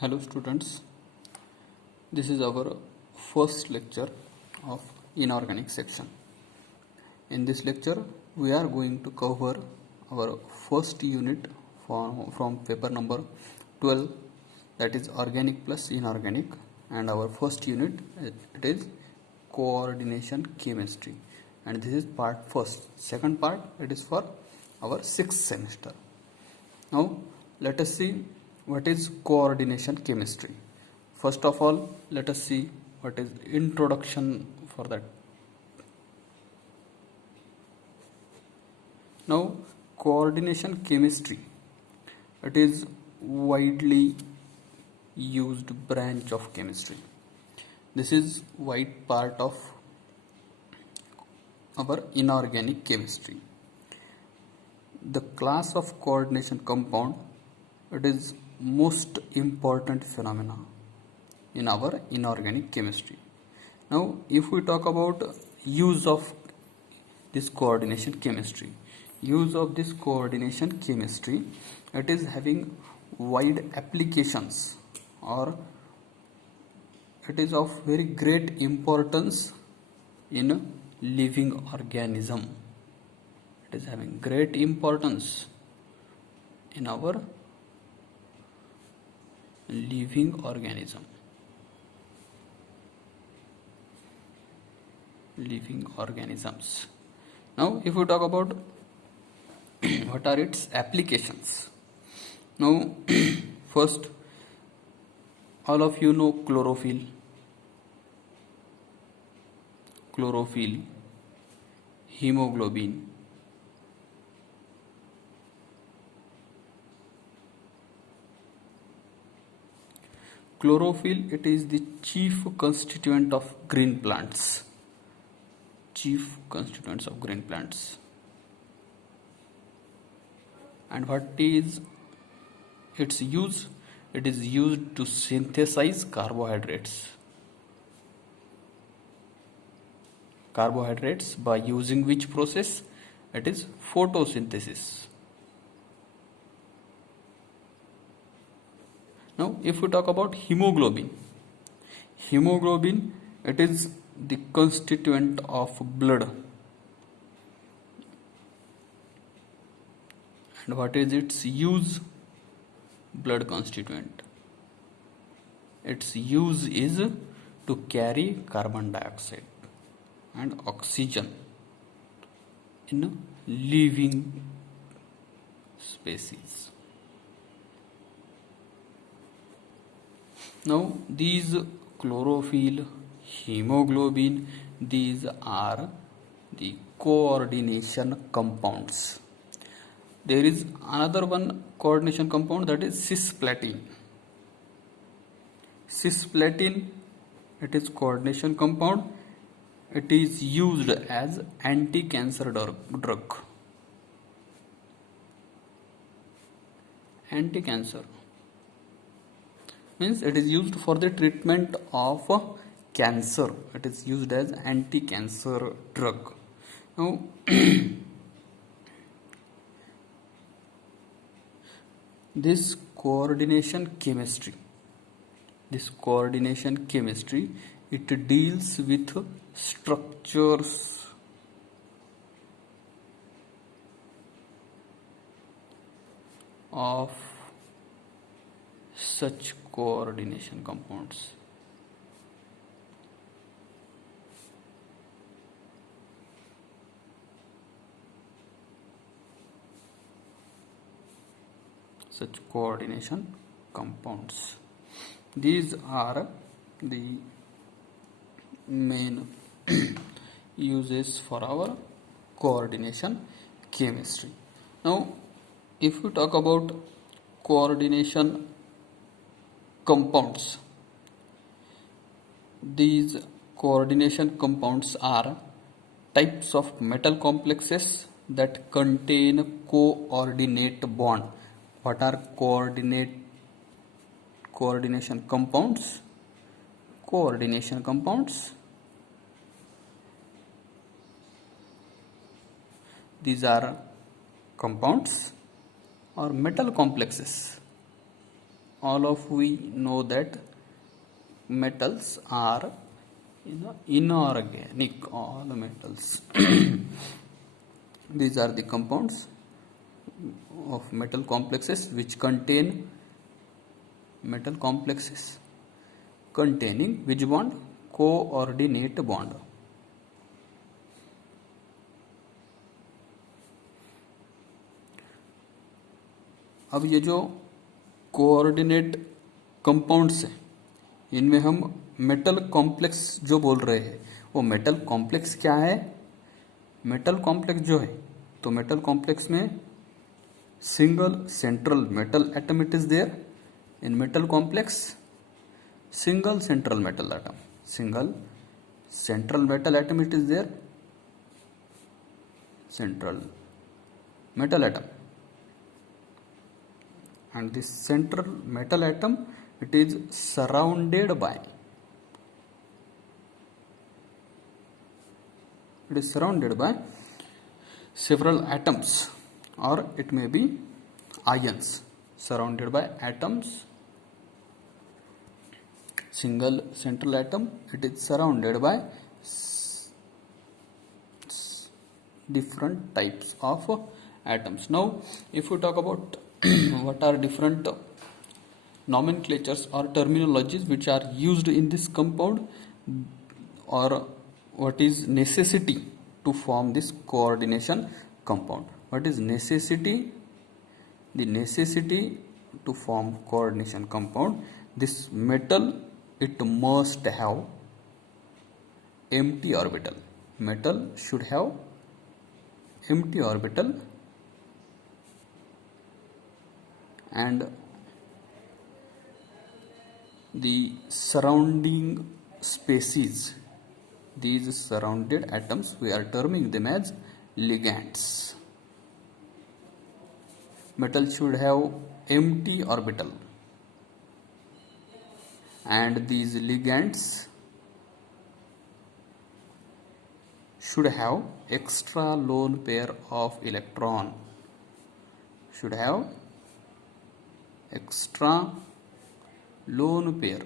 Hello students, this is our first lecture of inorganic section. In this lecture, we are going to cover our first unit from paper number 12, that is organic plus inorganic, and our first unit it is coordination chemistry, and this is part first. Second part it is for our sixth semester. Now let us see what is coordination chemistry. First of all, let us see what is introduction for that. Now coordination chemistry, it is widely used branch of chemistry. This is wide part of our inorganic chemistry. The class of coordination compound, it is most important phenomena in our inorganic chemistry. Now if we talk about use of this coordination chemistry, it is having wide applications, or it is of very great importance in living organism. It is having great importance in our living organisms. Now if we talk about what are its applications. Now first, all of you know chlorophyll, hemoglobin, chlorophyll, it is the chief constituent of green plants. And what is its use? It is used to synthesize carbohydrates. By using which process? It is photosynthesis. Now if we talk about hemoglobin, it is the constituent of blood. And what is its use? Blood constituent. Its use is to carry carbon dioxide and oxygen in living species. Now these chlorophyll, hemoglobin, these are the coordination compounds. There is another one coordination compound, that is cisplatin. It is coordination compound. It is used as anti-cancer drug. Anti-cancer means it is used for the treatment of cancer. It is used as anti-cancer drug. Now this coordination chemistry, it deals with structures of such coordination compounds. These are the main uses for our coordination chemistry. Now if we talk about coordination compounds, these coordination compounds are types of metal complexes that contain coordinate bond. What are coordination compounds? These are compounds or metal complexes all of we know that metals are inorganic. All metals these are the compounds of metal complexes which contain metal complexes containing which bond? Coordinate bond. अब ये जो coordinate compounds हैं इनमें हम metal complex जो बोल रहे हैं वो मेटल कॉम्प्लेक्स क्या है? मेटल कॉम्प्लेक्स जो है तो मेटल कॉम्प्लेक्स में single central metal atom it is there in metal complex. Single central metal atom, single central metal atom it is there, central metal atom, and this central metal atom it is surrounded by several atoms, or it may be ions, surrounded by atoms. Single central atom it is surrounded by different types of atoms. Now if we talk about what are different nomenclatures or terminologies which are used in this compound, or what is necessity to form this coordination compound. What is necessity? The necessity to form coordination compound, this metal it must have empty orbital. Metal should have empty orbital, and the surrounding species, these surrounded atoms we are terming them as ligands. Metal should have empty orbital, and these ligands should have extra lone pair of electron, should have extra lone pair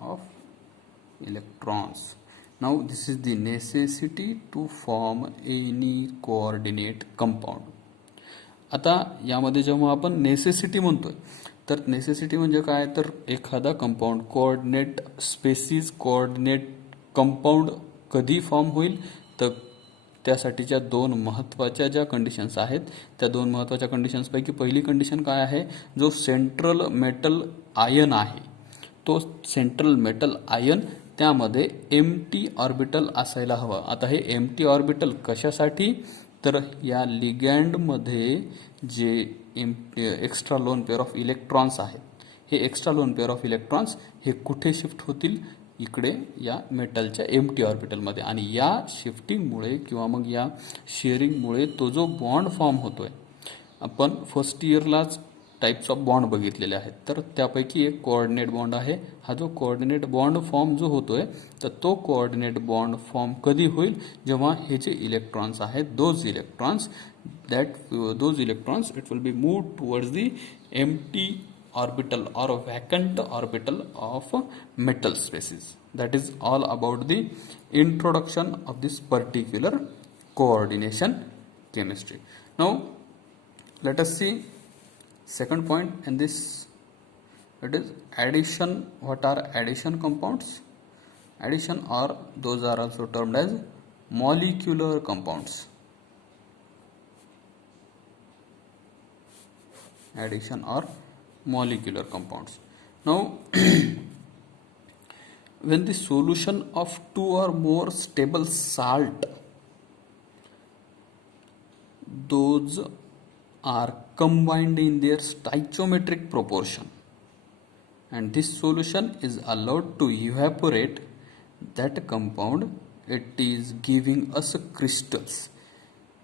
of electrons. Now this is the necessity to form any coordinate compound. आता यामध्ये जेव्हा आपण necessity म्हणतोय तर necessity म्हणजे काय, तर एखादा compound coordinate species coordinate compound कधी फॉर्म होईल, तर त्यासाठीच्या दोन महत्त्वाच्या ज्या कंडिशन्स आहेत त्या दोन महत्त्वाच्या कंडिशन्सपैकी पहिली कंडिशन काय आहे, जो सेंट्रल मेटल आयन आहे तो सेंट्रल मेटल आयन त्यामध्ये एम्प्टी ऑर्बिटल असायला हवं. आता हे एम्प्टी ऑर्बिटल कशासाठी, तर या लिगँडमध्ये जे extra lone pair of electrons आहेत हे extra lone pair of electrons हे कुठे शिफ्ट होतील, इकडे या मेटलच्या एम्प्टी ऑर्बिटलमध्ये, आणि या शिफ्टिंगमुळे किंवा मग या शेअरिंगमुळे तो जो बॉन्ड फॉर्म होतोय, आपण फर्स्ट इयरलाच टाइप्स ऑफ बॉन्ड बघितलेले आहेत, तर त्यापैकी एक कोऑर्डिनेट बॉन्ड आहे. हा जो कोऑर्डिनेट बॉन्ड फॉर्म जो होतोय तर तो कोऑर्डिनेट बॉन्ड फॉर्म कधी होईल, जेव्हा हे जे इलेक्ट्रॉन्स आहेत those electrons it will be move towards the empty orbital or vacant orbital of metal species. That is all about the introduction of this particular coordination chemistry. Now let us see second point in this, it is addition. What are addition compounds? Addition, or those are also termed as molecular compounds. Addition or molecular compounds. Now when the solution of two or more stable salt, those are combined in their stoichiometric proportion, and this solution is allowed to evaporate that compound, it is giving us crystals.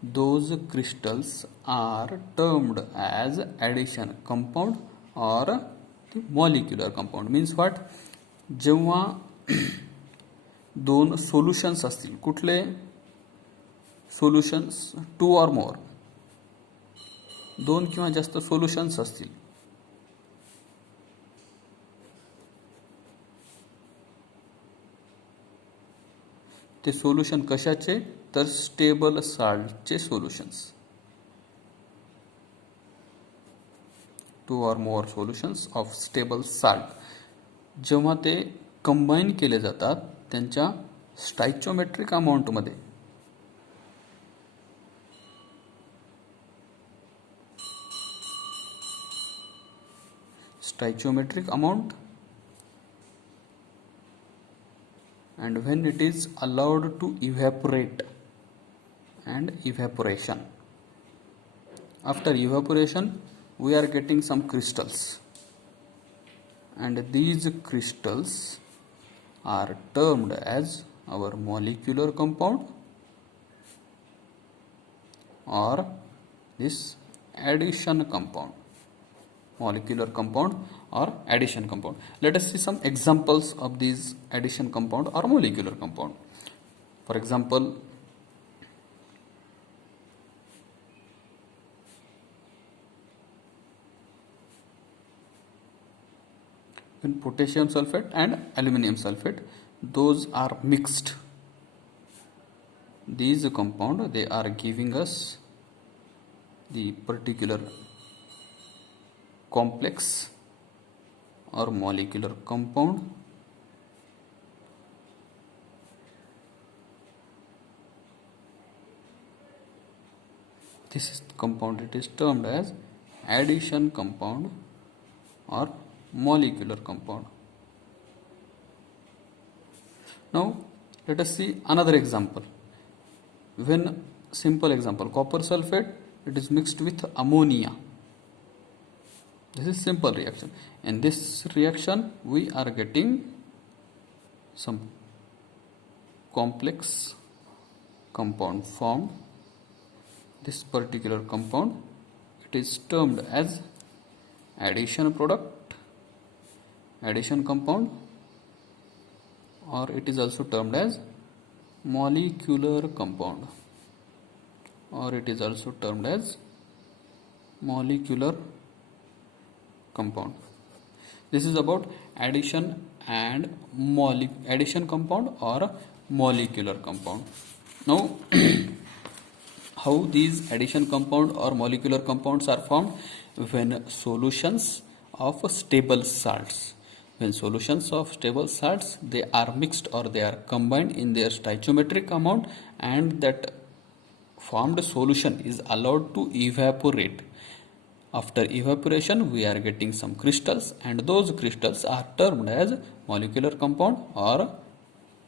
Those crystals are termed as addition compound or the molecular compound. Means what, जेव्हा दोन solutions असतील, कुठले solutions, to और मोर, दोन किंवा जास्त solutions असतील, ते सोल्युशन कशाचे, तर stable साल्टचे solutions. 2 or more solutions of stable salt जेव्हा ते कंबाईन केले जातात त्यांच्या स्टॅइचोमेट्रिक अमाऊंटमध्ये, stoichiometric amount, and when it is allowed to evaporate and evaporation. After evaporation we are getting some crystals, and these crystals are termed as our molecular compound or this addition compound. Molecular compound or addition compound. Let us see some examples of these addition compound or molecular compound. For example, when potassium sulfate and aluminum sulfate, those are mixed, these compound, they are giving us the particular complex or molecular compound. This is compound, it is termed as addition compound or molecular compound. Now let us see another example. When simple example, copper sulfate, it is mixed with ammonia. This is simple reaction. In this reaction we are getting some complex compound formed. This particular compound, it is termed as addition product, addition compound, or it is also termed as molecular compound, or it is also termed as molecular compound. This is about addition and addition compound or molecular compound. Now how these addition compound or molecular compounds are formed? When solutions of stable salts, when solutions of stable salts, they are mixed or they are combined in their stoichiometric amount, and that formed solution is allowed to evaporate. After evaporation we are getting some crystals, and those crystals are termed as molecular compound or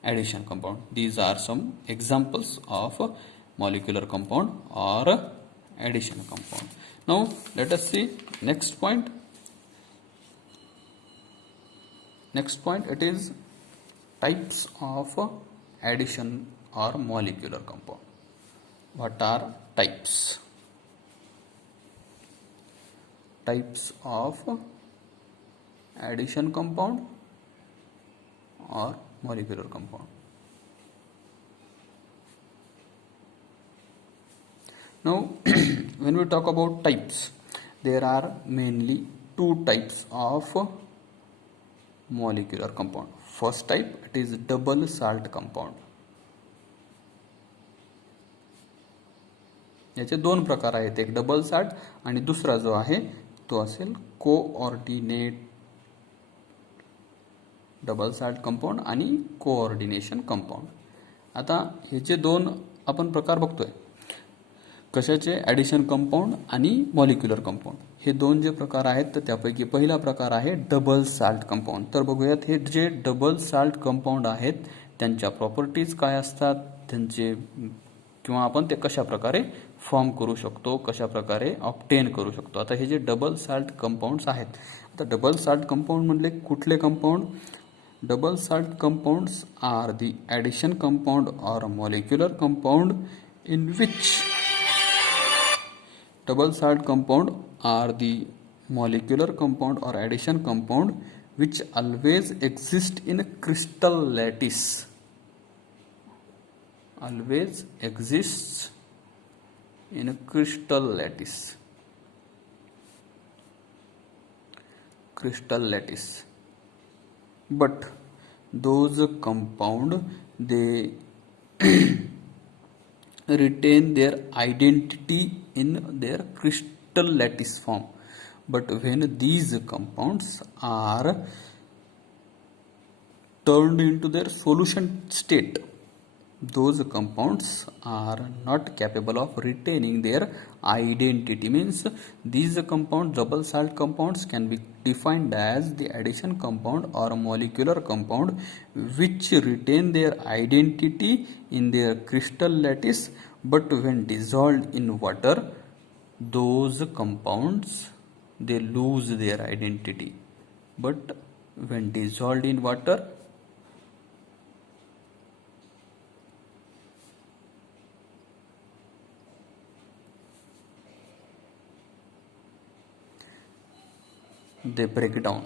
addition compound. These are some examples of molecular compound or addition compound. Now let us see next point. Next point, it is types of addition or molecular compound. What are types? Types of addition compound or molecular compound. Now when we talk about types, there are mainly two types of molecular compound. First type, it is double salt compound. याचे दोन प्रकार आहेत, एक double salt आणि दुसरा जो आहे तो असेल कोऑर्डिनेट डबल साल्ट कंपाऊंड आणि कोऑर्डिनेशन कंपाऊंड. आता हे जे दोन आपण प्रकार बघतोय कशाचे, ॲडिशन कंपाऊंड आणि मॉलिक्युलर कंपाऊंड, हे दोन जे प्रकार आहेत तर त्यापैकी पहिला प्रकार आहे डबल साल्ट कंपाऊंड. तर बघूयात हे जे डबल साल्ट कंपाऊंड आहेत त्यांच्या प्रॉपर्टीज काय असतात, त्यांचे किंवा आपण ते कशा प्रकारे फॉर्म करू शकतो, कशा प्रकारे ऑब्टेन करू शकतो. आता हे जे डबल साल्ट कंपाऊंड्स आहेत, आता डबल साल्ट कंपाऊंड म्हणजे कुठले compound? Double salt compounds are the addition compound or molecular compound in which double salt compound are the molecular compound or addition compound which always exist in crystal lattice, always exists in a crystal lattice. crystal lattice, but those compound they retain their identity in their crystal lattice form. But when these compounds are turned into their solution state, those compounds are not capable of retaining their identity. Means these compounds, double salt compounds, can be defined as the addition compound or molecular compound which retain their identity in their crystal lattice, but when dissolved in water, those compounds they lose their identity. But when dissolved in water, they break down.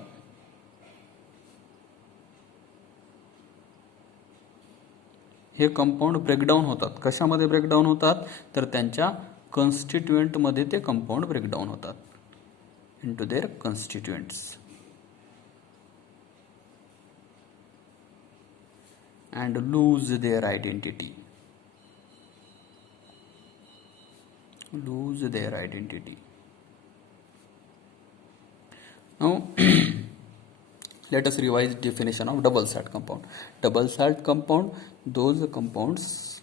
हे compound breakdown होतात. कशामध्ये breakdown होतात तर त्यांच्या कन्स्टिट्युएंटमध्ये ते compound breakdown होतात into their constituents and lose their identity. Lose their identity. Now let us revise definition of double salt compound. Double salt compound, those compounds,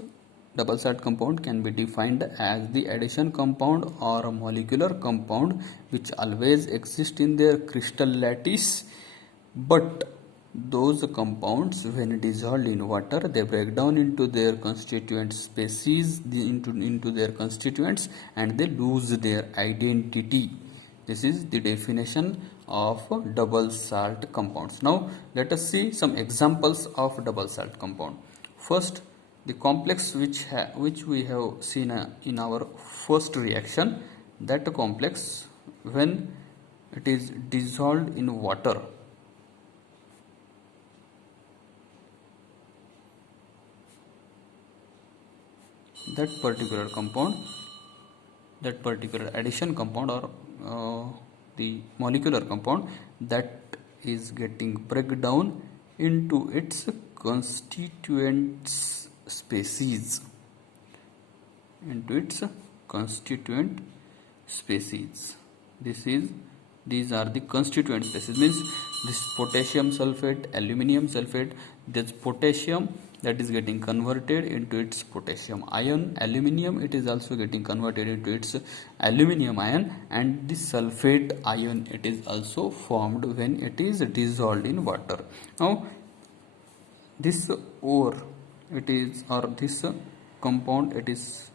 double salt compound can be defined as the addition compound or a molecular compound which always exist in their crystal lattice, but those compounds when dissolved in water they break down into their constituent species, into their constituents, and they lose their identity. This is the definition of double salt compounds. Now let us see some examples of double salt compound. First, the complex which we have seen in our first reaction, that complex when it is dissolved in water, that particular compound, that particular addition compound or the molecular compound, that is getting breakdown into its constituent species, into its constituent species. These are the constituent species. Means this potassium sulfate, aluminium sulfate, this potassium that is getting converted into its potassium ion, aluminium it is also getting converted into its aluminium ion, and this sulfate ion it is also formed when it is dissolved in water. Now this ore it is, or this compound it is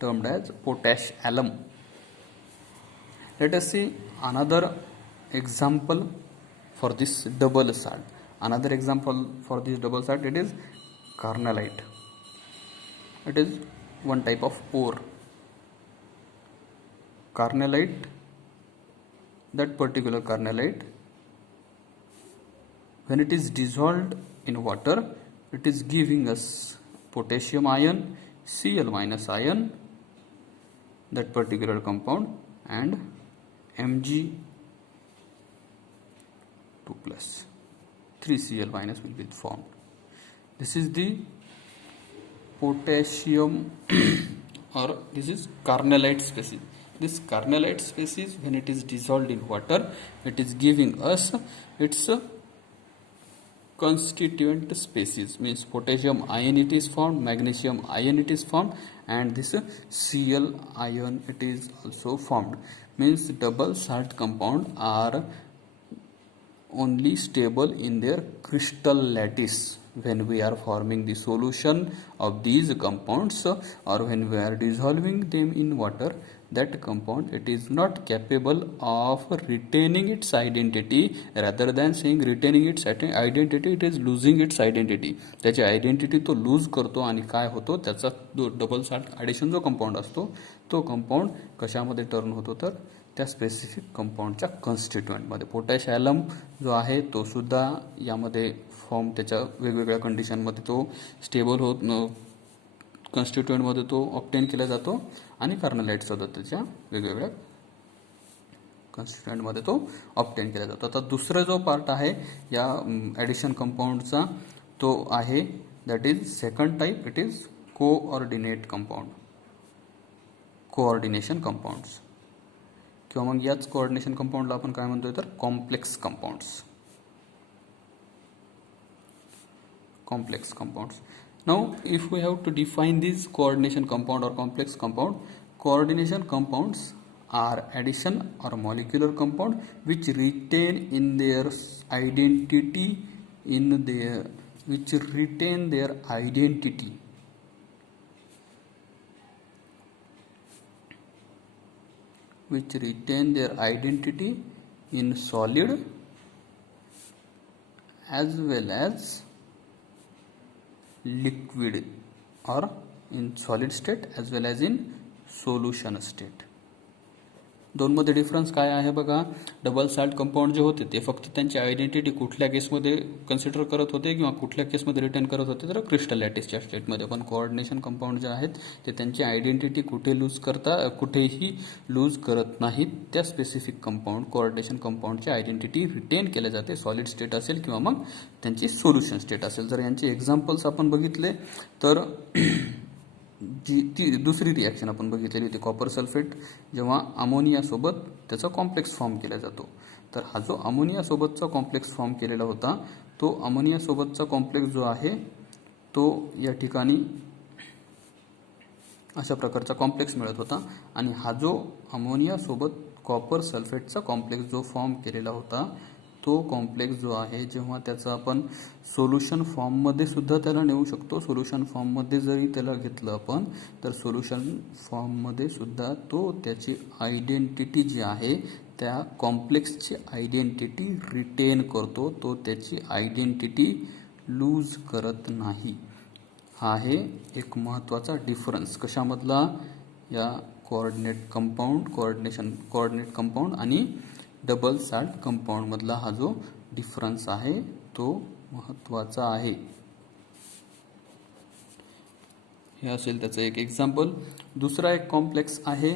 termed as potash alum. Let us see another example for this double salt. Another example for this double salt, it is carnallite. It is one type of ore. Carnallite, that particular carnallite, when it is dissolved in water, it is giving us potassium ion, Cl minus ion, that particular compound, and Mg2 plus 3Cl minus will be formed. This is the potassium or this is carnallite species. This carnallite species when it is dissolved in water, it is giving us its constituent species. Means potassium ion it is formed, magnesium ion it is formed, and this Cl ion it is also formed. Means double salt compound are only stable in their crystal lattice when we are forming the solution of these compounds, or when we are dissolving them in water, that compound it is not capable of retaining its identity. Rather than saying retaining its identity, it is losing its identity. त्याची identity तो loose करतो आणि काय होतो त्याचा double salt addition जो compound असतो तो कंपाऊंड कशामध्ये टर्न होतो तर त्या स्पेसिफिक कंपाऊंडच्या कन्स्टिट्युएंटमध्ये. पोटॅश ॲलम जो आहे तो सुद्धा यामध्ये फॉर्म त्याच्या वेगवेगळ्या कंडिशनमध्ये तो स्टेबल होत कन्स्टिट्युएंटमध्ये तो ऑप्टेन केला जातो आणि कार्नलाइट सुद्धा त्याच्या वेगवेगळ्या कन्स्टिट्युएंटमध्ये तो ऑब्टेन केला जातो. आता दुसरा जो पार्ट आहे या ॲडिशन कंपाऊंडचा तो आहे that is second type, it is coordinate compound, coordination compounds, किंवा मग याच कोऑर्डिनेशन कंपाऊंडला आपण काय म्हणतोय तर complex compounds. Complex compounds. Now, if we have to define these coordination compound or complex compound, coordination compounds are addition or molecular compound which retain in their identity which retain their identity in solid as well as liquid, or in solid state as well as in solution state. दोनमध्ये difference काय आहे बघा. Double सॅल्ट compound जे होते ते फक्त त्यांची identity कुठल्या केसमध्ये कन्सिडर करत होते किंवा कुठल्या केसमध्ये रिटर्न करत होते तर क्रिस्टल लॅटिसच्या स्टेटमध्ये. पण कोऑर्डिनेशन कंपाऊंड जे आहेत ते त्यांची आयडेंटिटी कुठेही लूज करत नाहीत. त्या स्पेसिफिक कंपाऊंड कोऑर्डिनेशन कंपाऊंडची आयडेंटिटी रिटेन केली जाते, सॉलिड स्टेट असेल किंवा मग त्यांची सोल्युशन स्टेट असेल. जर यांचे एक्झाम्पल्स आपण बघितले तर ती दुसरी रिॲक्शन आपण बघितलेली होती, कॉपर सल्फेट जेव्हा अमोनियासोबत त्याचा कॉम्प्लेक्स फॉर्म केला जातो. तर हा जो अमोनियासोबतचा कॉम्प्लेक्स फॉर्म केलेला होता तो अमोनियासोबतचा कॉम्प्लेक्स जो आहे तो या ठिकाणी अशा प्रकारचा कॉम्प्लेक्स मिळत होता. आणि हा जो अमोनियासोबत कॉपर सल्फेटचा कॉम्प्लेक्स जो फॉर्म केलेला होता तो कॉम्प्लेक्स जो आहे जेव्हा त्याचा आपण सोल्युशन फॉर्ममध्ये सुद्धा त्याला नेऊ शकतो. सोल्युशन फॉर्ममध्ये जरी त्याला घेतलं आपण तर सोल्युशन फॉर्ममध्ये सुद्धा तो त्याची आयडेंटिटी जी आहे त्या कॉम्प्लेक्सची आयडेंटिटी रिटेन करतो, तो त्याची आयडेंटिटी लूज करत नाही. हा आहे एक महत्त्वाचा डिफरन्स कशामधला, या कोऑर्डिनेट कंपाऊंड आणि डबल सॅल्ट कंपाऊंड मधला हा जो डिफरन्स आहे तो महत्त्वाचा आहे. हे असेल त्याचं एक एक्झाम्पल. दुसरा एक कॉम्प्लेक्स आहे,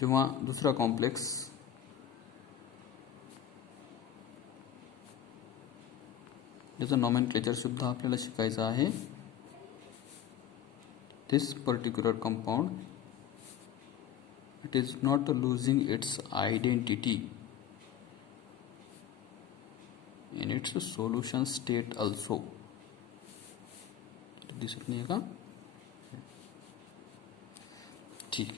जेव्हा दुसरा कॉम्प्लेक्स ज्याचं नॉमेनक्लेचर सुद्धा आपल्याला शिकायचं आहे. This particular compound it is not losing its identity in its solution state also. दिसत नाही का? ठीक.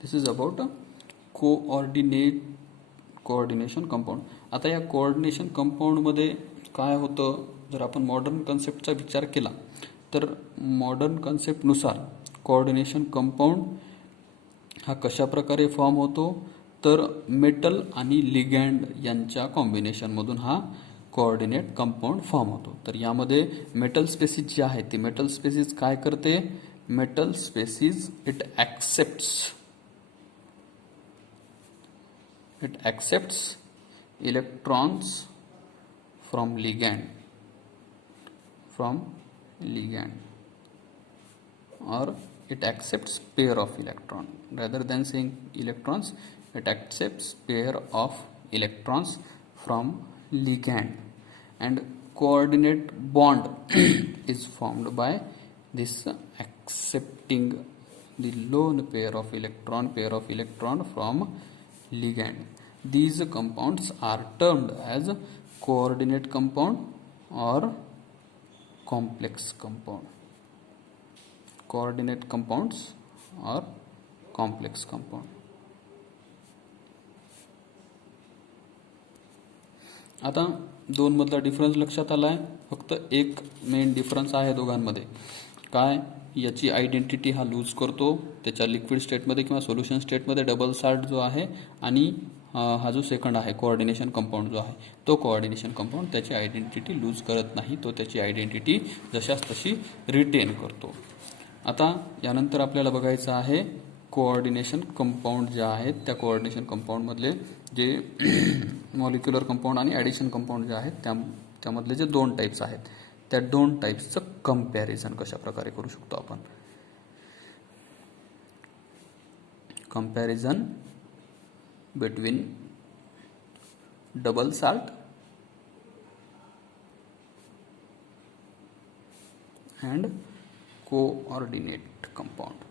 This is about a coordination compound. आता या कोऑर्डिनेशन कंपाऊंड मध्ये काय होतं, जर आपण मॉडर्न कन्सेप्टचा विचार केला तर मॉडर्न कन्सेप्टनुसार कोऑर्डिनेशन कंपाऊंड हा कशा प्रकारे फॉर्म होतो तर मेटल आणि लिगँड यांच्या कॉम्बिनेशनमधून हा कोऑर्डिनेट कंपाऊंड फॉर्म होतो. तर यामध्ये मेटल स्पेसिस जी आहे ती मेटल स्पेसिस काय करते, metal species it accepts electrons from ligand or it accepts pair of electron. Rather than saying electrons, it accepts pair of electrons from ligand, and coordinate bond is formed by this accepting the lone pair of electron from ligand. These compounds are termed as coordinate compound or complex compound. Coordinate compounds or complex compound. आता दोन मधला difference लक्षात आलाय. फक्त एक main difference आहे दोघांमध्ये. काय, याची आयडेंटिटी हा लूज करतो त्याच्या लिक्विड स्टेटमध्ये किंवा सोल्युशन स्टेटमध्ये डबल सॅल्ट जो आहे, आणि हा जो सेकंड आहे कोऑर्डिनेशन कंपाऊंड जो आहे तो कोऑर्डिनेशन कंपाऊंड त्याची आयडेंटिटी लूज करत नाही, तो त्याची आयडेंटिटी जशाच तशी रिटेन करतो. आता यानंतर आपल्याला बघायचं आहे कोऑर्डिनेशन कंपाऊंड जे आहेत त्या कोऑर्डिनेशन कंपाऊंडमधले जे मॉलिक्युलर कंपाऊंड आणि ॲडिशन कंपाऊंड जे आहेत त्यामधले जे दोन टाईप्स आहेत त्या दोन टाईप्सचं कंपॅरिझन कशा प्रकारे करू शकतो आपण. comparison between double salt and coordinate compound.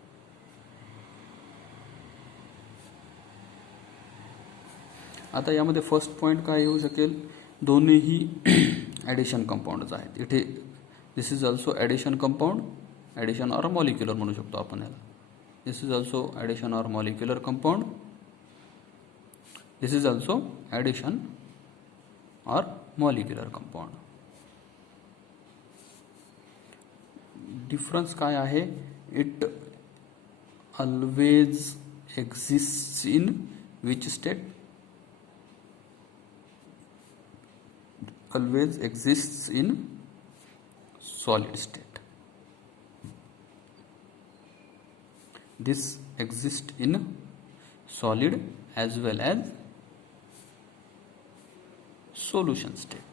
आता यामध्ये फर्स्ट पॉइंट काय येऊ शकेल, दोन्हीही ॲडिशन कंपाऊंडच आहेत. इथे this is also addition compound, addition or molecular म्हणू शकतो आपण याला. This is also addition or molecular compound, this is also addition or molecular compound. Difference काय आहे, it always exists in which state, always exists in solid state. This exists in solid as well as solution state.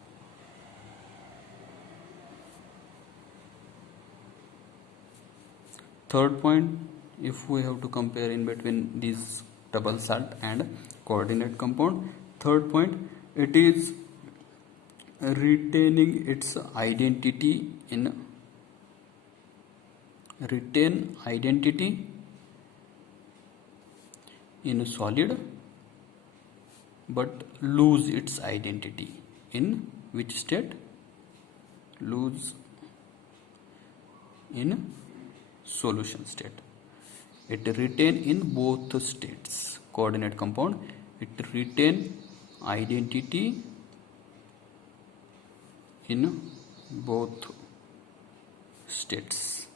Third point, if we have to compare in between these double salt and coordinate compound, third point, it is retaining its identity in solid but lose its identity in which state, lose in solution state. It retain in both states. Coordinate compound, it retain identity in both states.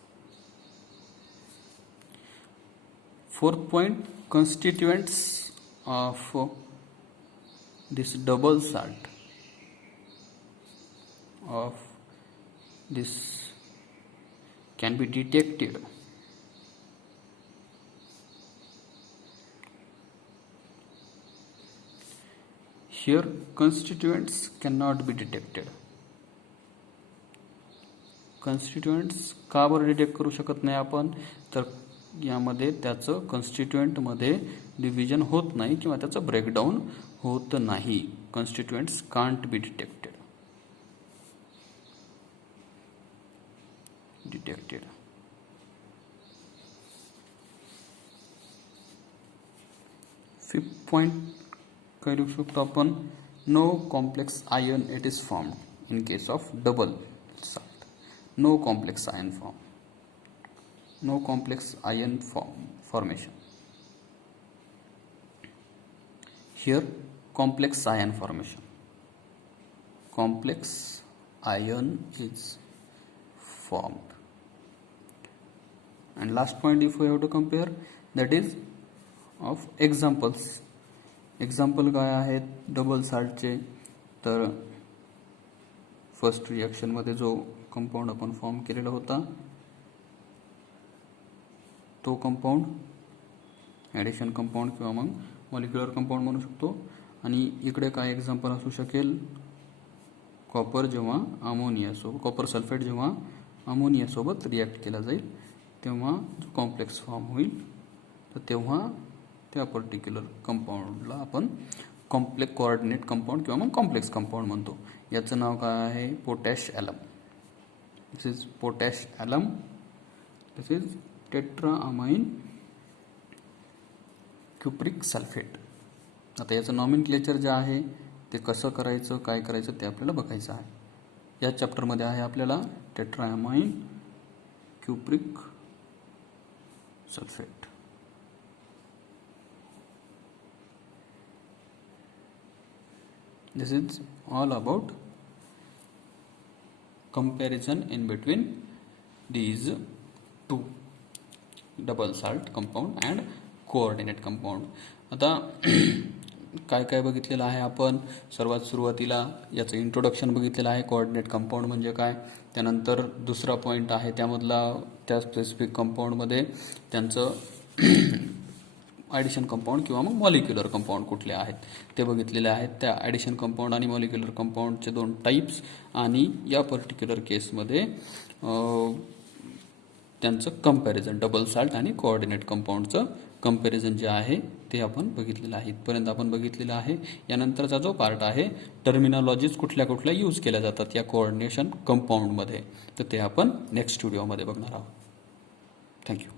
Fourth point, constituents of this double salt of this can be detected here. Constituents cannot be detected. Constituents का बरं detect करू शकत नाही आपण, तर यामध्ये त्याचं कॉन्स्टिट्युएंटमध्ये division होत नाही किंवा त्याचं ब्रेकडाऊन होत नाही. Constituents can't be detected. Fifth point काय लिहू शकतो आपण, no complex ion it is formed in case of double salt. No complex ion form. No complex ion formation. Here, complex ion formation. Complex ion is formed. And last point, if we have to compare, that is of examples. Example काय आहेत double साल्टचे, तर first reaction मध्ये जो compound आपण form केलेला होता तो compound addition compound किंवा मग मॉलिक्युलर कंपाऊंड म्हणू शकतो. आणि इकडे काय एक्झाम्पल असू शकेल, कॉपर जेव्हा अमोनियासोबत, कॉपर सल्फेट जेव्हा अमोनियासोबत रिॲक्ट केला जाईल तेव्हा जो कॉम्प्लेक्स फॉर्म होईल, तर तेव्हा त्या पर्टिक्युलर कंपाऊंडला आपण कॉम्प्लेक्स कोऑर्डिनेट कंपाऊंड किंवा मग कॉम्प्लेक्स कंपाऊंड म्हणतो. याचं नाव काय आहे, potash alum. This is potash alum, this is tetraammine cupric sulphate. आता याचं नॉमेनक्लेचर जे आहे ते कसं करायचं, काय करायचं ते आपल्याला बघायचं आहे. या चॅप्टरमध्ये आहे आपल्याला tetraammine cupric sulphate. This is all about comparison in between these two double salt compound and coordinate compound. आता काय काय बघितलेलं आहे आपण, सर्वात सुरुवातीला याचं इंट्रोडक्शन बघितलेलं आहे, कोऑर्डिनेट कंपाऊंड म्हणजे काय. त्यानंतर दुसरा पॉईंट आहे त्यामधला, त्या स्पेसिफिक कंपाऊंडमध्ये त्यांचं ॲडिशन कंपाऊंड किंवा मग मॉलिक्युलर कंपाऊंड कुठले आहेत ते बघितलेले आहेत. त्या ॲडिशन कंपाऊंड आणि मॉलिक्युलर कंपाऊंडचे दोन टाईप्स, आणि या पर्टिक्युलर केसमध्ये त्यांचं कंपॅरिझन, डबल साल्ट आणि कोऑर्डिनेट कंपाऊंडचं कंपॅरिझन जे आहे ते आपण बघितलेलं आहे. इथपर्यंत आपण बघितलेलं आहे. यानंतरचा जो पार्ट आहे, टर्मिनॉलॉजीज कुठल्या कुठल्या यूज केल्या जातात या कोऑर्डिनेशन कंपाऊंडमध्ये, तर ते आपण नेक्स्ट व्हिडिओमध्ये बघणार आहोत. थँक्यू.